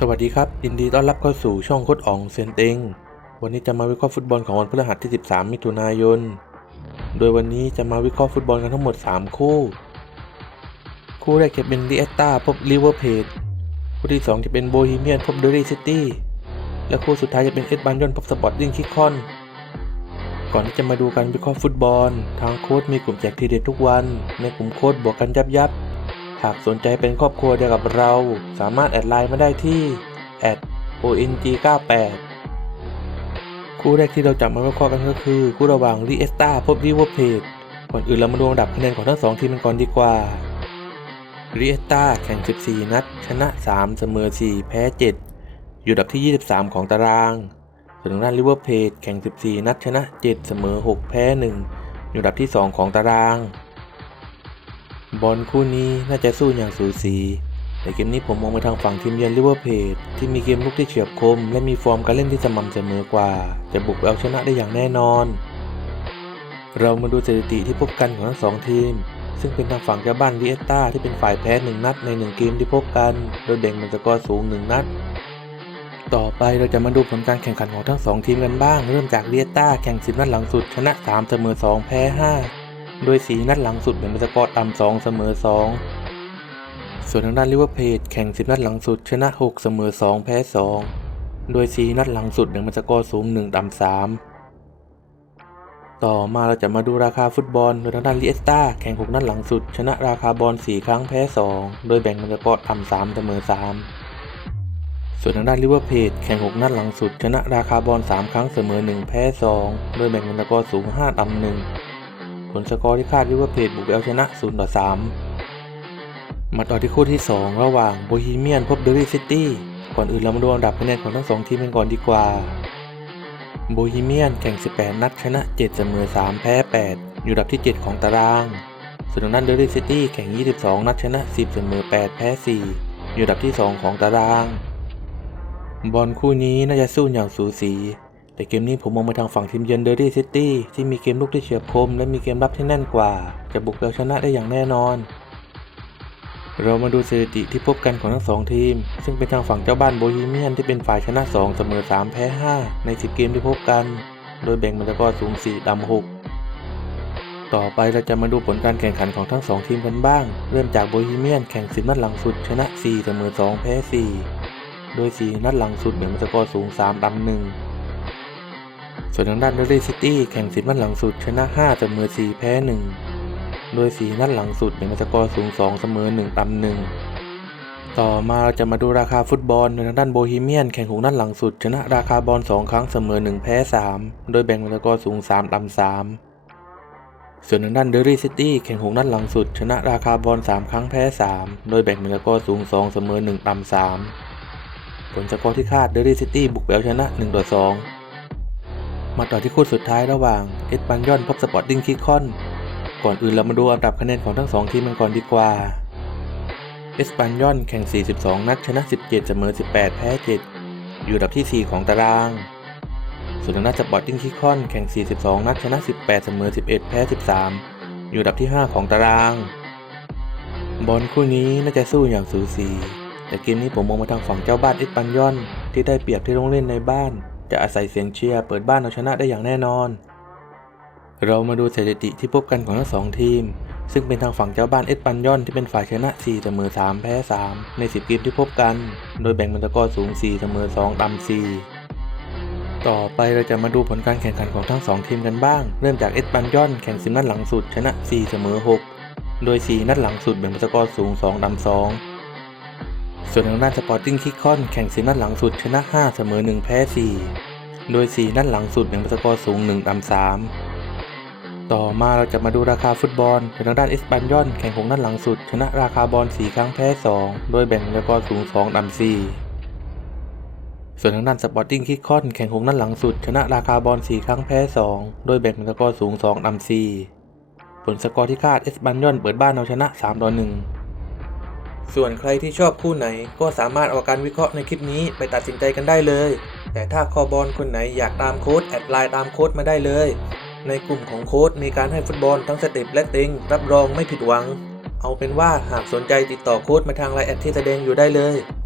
สวัสดีครับยินดีต้อนรับเข้าสู่ช่องโคดอ่องเซนเต็งวันนี้จะมาวิเคราะห์ฟุตบอลของวันพฤหัสที่ 13 มิถุนายน โดยวันนี้จะมาวิเคราะห์ฟุตบอลกันทั้งหมด 3 คู่ คู่แรกจะเป็นดิเอตตาพบลิเวอร์เพจคู่ที่ 2 จะเป็นโบฮีเมียนพบเดอรี่ซิตี้และคู่สุดท้ายจะเป็นเอ็ดบันยอนพบสปอร์ตดิ้งคิกคอน ก่อนที่จะมาดูการวิเคราะห์ฟุตบอล ทางโค้ดมีกลุ่มแจกทีเด็ดทุกวัน ในกลุ่มโค้ดบวกกันยับยับากสนใจเป็นครอบครัวเดียวกับเรา สามารถแอดไลน์มาได้ที่ @ong98 คู่แรกที่เราจะมาวิเคราะห์กันก็คือคู่ระหว่างลีเอสตาพบริเวอร์เพจก่อนอื่นเรามาดูอันดับคะแนนของทั้งสองทีมกันก่อนดีกว่าลีเอสตาแข่ง 14 นัด ชนะ 3 เสมอ 4 แพ้ 7 อยู่อันดับที่ 23 ของตาราง ส่วนทางด้านริเวอร์เพจแข่ง 14 นัด ชนะ 7 เสมอ 6 แพ้ 1 อยู่อันดับที่ 2 ของตาราง บอลคู่นี้น่าจะสู้อย่างสูสี แต่เกมนี้ผมมองไปทางฝั่งทีมเยือนลิเวอร์เพจที่มีเกมลุกที่เฉียบคม และมีฟอร์มการเล่นที่สม่ำเสมอกว่า จะบุกเอาชนะได้อย่างแน่นอน เรามาดูสถิติที่พบกันของทั้งสองทีม ซึ่งเป็นทางฝั่งเจ้าบ้านลีเอสตาที่เป็นฝ่ายแพ้หนึ่งนัดในหนึ่งเกมที่พบกัน โดยแบ่งเป็นสกอร์สูงหนึ่งนัด ต่อไปเราจะมาดูผลการแข่งขันของทั้งสองทีมกันบ้าง เริ่มจากลีเอสตาแข่ง10นัดหลังสุดชนะ 3 เสมอ 2 แพ้ 5 โดยสีนัดหลังสุดเป็นสกอร์ต่ำ2เสมอ2ส่วนทางด้านลิเวอร์เพจแข่ง 10 นัดหลังสุด ชนะ 6 เสมอ 2 แพ้ 2 โดยสีนัดหลังสุดเป็นสกอร์สูง 1 ต่ำ 3 ต่อมาเราจะมาดูราคาฟุตบอล โดยทางด้านลีเอสตาแข่ง 6 นัดหลังสุด ชนะราคาบอล 4 ครั้งแพ้ 2 โดยแบ่งเป็นสกอร์ต่ำ 3 เสมอ 3 ส่วนทางด้านลิเวอร์เพจแข่ง 6 นัดหลังสุด ชนะราคาบอล 3 ครั้งเสมอ 1 แพ้ 2 โดยแบ่งเป็นสกอร์สูง 5 ต่ำ 1 ลสกอร์ที่คาดลิเวอร์เพจบุกเอาชนะ0ต่อ3มาต่อที่คู่ที่ 2 ระหว่างโบฮีเมียนพบเดอรี่ซิตี้ก่อนอื่นเรามาดูอันดับคะแนนของทั้งสองทีมกันก่อนดีกว่าโบฮีเมียนแข่ง 18 นัดชนะ 7 เสมอ 3 แพ้ 8 อยู่อันดับที่ 7 ของตาราง ส่วนทางด้านเดอรี่ซิตี้แข่ง 22 นัดชนะ 10 เสมอ 8 แพ้ 4 อยู่อันดับที่ 2 ของตาราง บอลคู่นี้น่าจะสู้อย่างสูสี แต่เกมนี้ผมมองไปทางฝั่งทีมเยือนเดอรี่ซิตี้ที่มีเกมลุกที่เฉียบคมและมีเกมรับที่แน่นกว่า จะบุกเอาชนะได้อย่างแน่นอน เรามาดูสถิติที่พบกันของทั้งสองทีม ซึ่งเป็นทางฝั่งเจ้าบ้านโบฮีเมียนที่เป็นฝ่ายชนะ 2 เสมอ 3 แพ้ 5 ใน 10 เกมที่พบกัน โดยแบ่งเป็นสกอสูง 4 ต่ำ 6ต่อไปเราจะมาดูผลการแข่งขันของทั้งสองทีมกันบ้าง เริ่มจากโบฮีเมียนแข่ง10นัดหลังสุด ชนะ 4 เสมอ 2 แพ้ 4 โดย 4 นัดหลังสุดแบ่งเป็นสกอร์สูง 3ต่ำ1 ส่วนทางด้านเดอรี่ซิตี้แข่ง10นัดหลังสุดชนะ 5 เสมอ 4 แพ้ 1 โดย 4 นัดหลังสุดเป็นสกอร์สูง 2 เสมอ 1 ต่ำ 1 ต่อมาเราจะมาดูราคาฟุตบอลโดยทางด้านโบฮีเมียนแข่ง6นัดหลังสุด ชนะราคาบอล 2 ครั้งเสมอ 1 แพ้ 3 โดยแบ่งเป็นสกอร์สูง 3 ต่ำ 3 ส่วนทางด้านเดอรี่ซิตี้แข่ง6นัดหลังสุด ชนะราคาบอล 3 ครั้งแพ้ 3 โดยแบ่งเป็นสกอร์สูง 2 เสมอ 1 ต่ำ 3 ผลสกอร์ที่คาดเดอรี่ซิตี้บุกเอาชนะ1ต่อ2 มาต่อที่คู่สุดท้ายระหว่างเอ็ดบันยอนพบสปอร์ตดิ้งคิคอน ก่อนอื่นเรามาดูอันดับคะแนนของทั้งสองทีมกันก่อนดีกว่า เอสปันยอนแข่ง 42 นัดชนะ 17 เสมอ 18 แพ้ 7 อยู่อันดับที่ 4 ของตาราง ส่วนทางด้านสปอร์ติ้งคิคอนแข่ง 42 นัดชนะ 18 เสมอ 11 แพ้ 13 อยู่อันดับที่ 5 ของตาราง บอลคู่นี้น่าจะสู้อย่างสูสี แต่เกมนี้ผมมองมาทางฝั่งเจ้าบ้านเอสปันยอนที่ได้เปรียบที่ต้องเล่นในบ้าน จะอาศัยเสียงเชียร์เปิดบ้านเอาชนะได้อย่างแน่นอน เรามาดูสถิติที่พบกันของทั้งสองทีม ซึ่งเป็นทางฝั่งเจ้าบ้านเอสปันยอนที่เป็นฝ่ายชนะ4เสมอ3แพ้ 3 ใน 10เกมที่พบกัน โดยแบ่งเป็นสกอร์สูง4เสมอ2ต่ำ4ต่อไปเราจะมาดูผลการแข่งขันของทั้ง 2 ทีมกันบ้าง เริ่มจากเอสปันยอนแข่ง10นัดหลังสุดชนะ 4 เสมอ 6 โดย 4 นัดหลังสุดแบ่งเป็นสกอร์สูง2ต่ำ2 ส่วนทางด้านสปอร์ติ้งคิกคอนแข่ง10นัดหลังสุดชนะ 5 เสมอ 1 แพ้ 4 โดย 4 นัดหลังสุดแบ่งเป็นสกอร์สูง 1 ต่ำ 3 ต่อมาเราจะมาดูราคาฟุตบอลโดยทางด้านเอสปันยอนแข่ง6นัดหลังสุด ชนะราคาบอล 4 ครั้งแพ้ 2 โดยแบ่งสกอร์สูง 2 ต่ำ 4 ส่วนทางด้านสปอร์ติ้งคิกคอนแข่ง6นัดหลังสุด ชนะราคาบอล 4 ครั้งแพ้ 2 โดยแบ่งสกอร์สูง 2 ต่ำ 4 ผลสกอร์ที่คาดเอสปันยอนเปิดบ้านเอาชนะ 3 ต่อ 1 ส่วนใครที่ชอบคู่ไหนก็สามารถเอาการวิเคราะห์ในคลิปนี้ไปตัดสินใจกันได้เลย แต่ถ้าคอบอลคนไหนอยากตามโค้ดแอดไลน์ตามโค้ดมาได้เลย ในกลุ่มของโค้ดมีการให้ฟุตบอลทั้งสเต็ปและติงรับรองไม่ผิดหวัง เอาเป็นว่าหากสนใจติดต่อโค้ดมาทางไลน์แอดที่แสดงอยู่ได้เลย